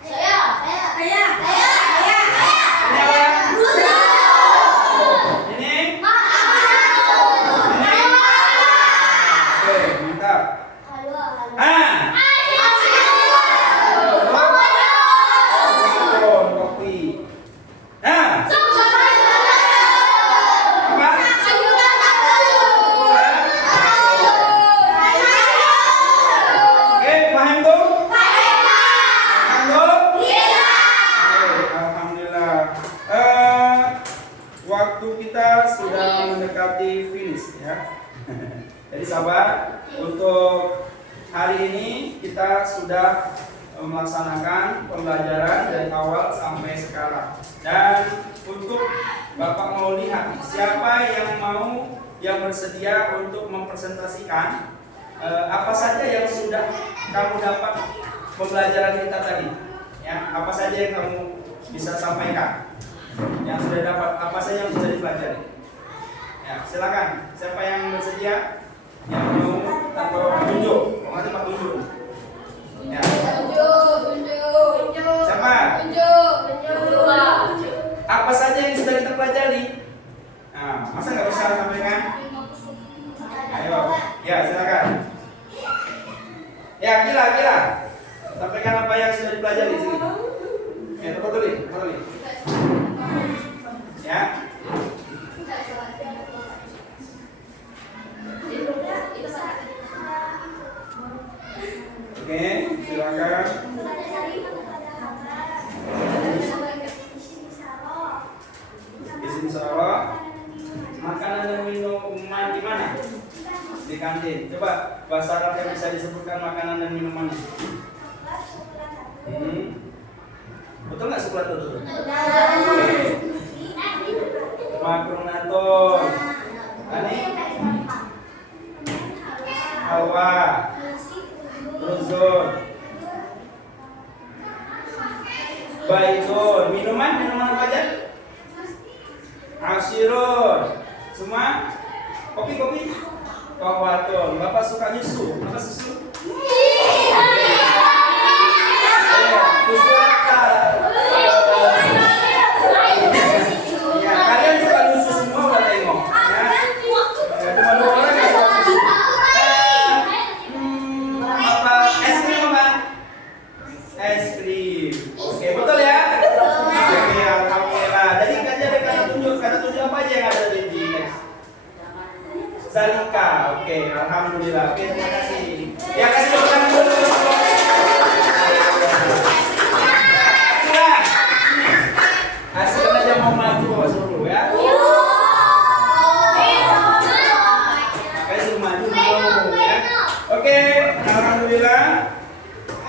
Ini apa ya? melaksanakan pembelajaran dari awal sampai sekarang. Dan untuk Bapak mau lihat siapa yang bersedia untuk mempresentasikan apa saja yang sudah kamu dapat pembelajaran kita tadi. Ya, apa saja yang kamu bisa sampaikan? Yang sudah dapat apa saja yang sudah dipelajari? Ya, silakan. Siapa yang bersedia? Yang mau atau tunjuk? Mau Pak tunjuk? Ya. Siapa? Apa saja yang sudah kita pelajari? Nah, masa nggak bisa sampaikan? Ayo, ya silakan. Ya, Kila. Sampaikan apa yang sudah dipelajari sini. Ya, tepatulin. Ya. Oke, silakan. Isim salah. Makanan dan minuman di mana? Di kantin. Coba bahasa Arab yang bisa disebutkan makanan dan minumannya. Betul nggak sekolah itu? Makronaton. Ani? Hawa. Ruzun. Baitun. Minuman apa aja? Asirun. Semua? Kopi? Kahwatun. Bapak suka nyusu? Apa susu? Susu apa? Ya, kalian suka nyusu semua buat tengok. Ya. Cuma 2 orang yang suka susu. Apa? Es krim apa? Es krim. Oke, betul ya? Oke, alhamdulillah. Jadi kata tunjuk apa aja yang ada di teks? Zalika. Oke, alhamdulillah. Oke, terima kasih. Ya, kasih tepuk tangan dulu. Hasil aja mau maju suruh ya. Kasih maju dulu ya. Oke, alhamdulillah.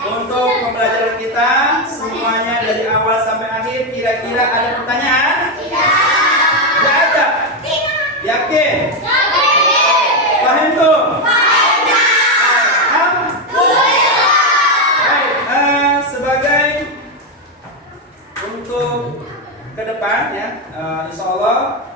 Untuk pembelajaran kita semuanya dari awal sampai akhir, kira-kira ada pertanyaan? Tidak ada. Yakin? Paham tuh? Baik, sebagai untuk ke depan ya, insya Allah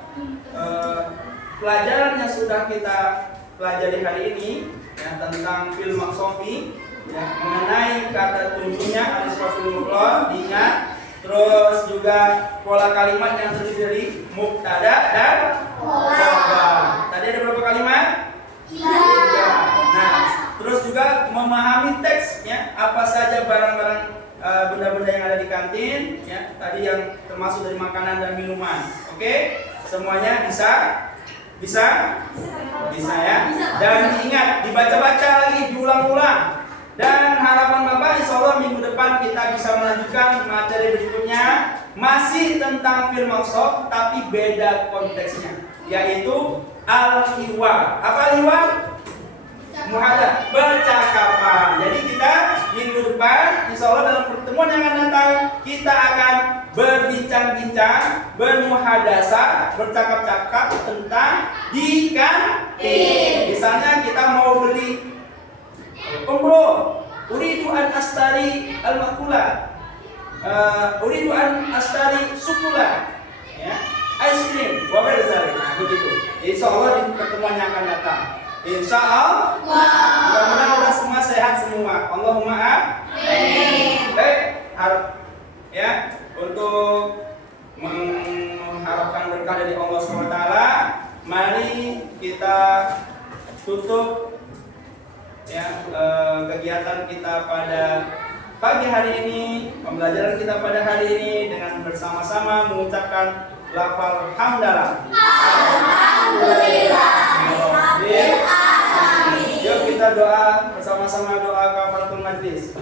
pelajaran yang sudah kita pelajari hari ini ya, tentang fil maqsofi ya, mengenai kata tunjuknya al-istifham diingat, terus juga pola kalimat yang terdiri dari mubtada dan khabar. Tadi ada berapa kalimat? 3. Nah, terus juga memahami teks ya, apa saja barang-barang benda-benda yang ada di kantin ya, tadi yang termasuk dari makanan dan minuman. Oke? Semuanya bisa ya. Dan diingat, dibaca-baca lagi, diulang-ulang. Dan harapan Bapak insya Allah minggu depan kita bisa melanjutkan materi berikutnya, masih tentang fil maqsof tapi beda konteksnya, yaitu al-hiwar. Apa al-hiwar? Muhadah, percakapan. Jadi kita minggu depan insya Allah dalam pertemuan yang akan datang kita akan berbincang-bincang, bermuhadasah, bercakap-cakap tentang di kantin. Misalnya kita mau beli umroh, uridu an astari al-makula, uridu an astari sukula, ya, ice cream, wabarakatuh. Nah, begitu. Insya Allah di pertemuan yang akan datang. Insya Allah. Mudah-mudahan kita semua sehat semua. Allahumma amin. Baik, harap ya untuk mengharapkan berkah dari Allah SWT. Mari kita tutup ya kegiatan kita pada pagi hari ini, pembelajaran kita pada hari ini dengan bersama-sama mengucapkan lafal hamdalah. Alhamdulillah. Yuk kita doa bersama-sama, doa kafaratul majlis.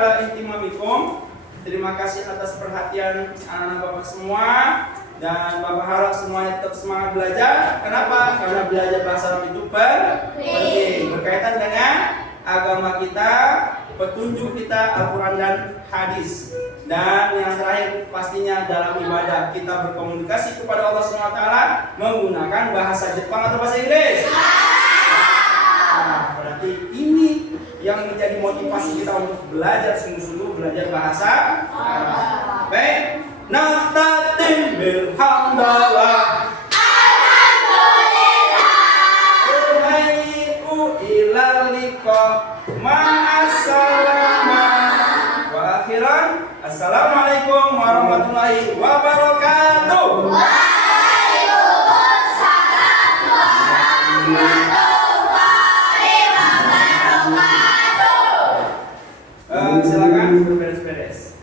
ala ihtimamikum. Terima kasih atas perhatian anak-anak Bapak semua. Dan Bapak harap semuanya tetap semangat belajar. Kenapa? Karena belajar bahasa Arab itu penting, berkaitan dengan agama kita, petunjuk kita, Al-Quran dan hadis. Dan yang terakhir pastinya dalam ibadah kita berkomunikasi kepada Allah SWT menggunakan bahasa Jepang atau bahasa Inggris. Nah, berarti ini yang menjadi motivasi kita untuk belajar sungguh-sungguh, belajar bahasa Arab. Baik. Naftatim bilhamdalillah. Alhamdulillah. Uhayyi'u ilal liqa. Ma'assalamah. Wa akhiran, assalamualaikum warahmatullahi wabarakatuh. Waalaikumsalam warahmatullahi wabarakatuh. Silakan berberes-beres.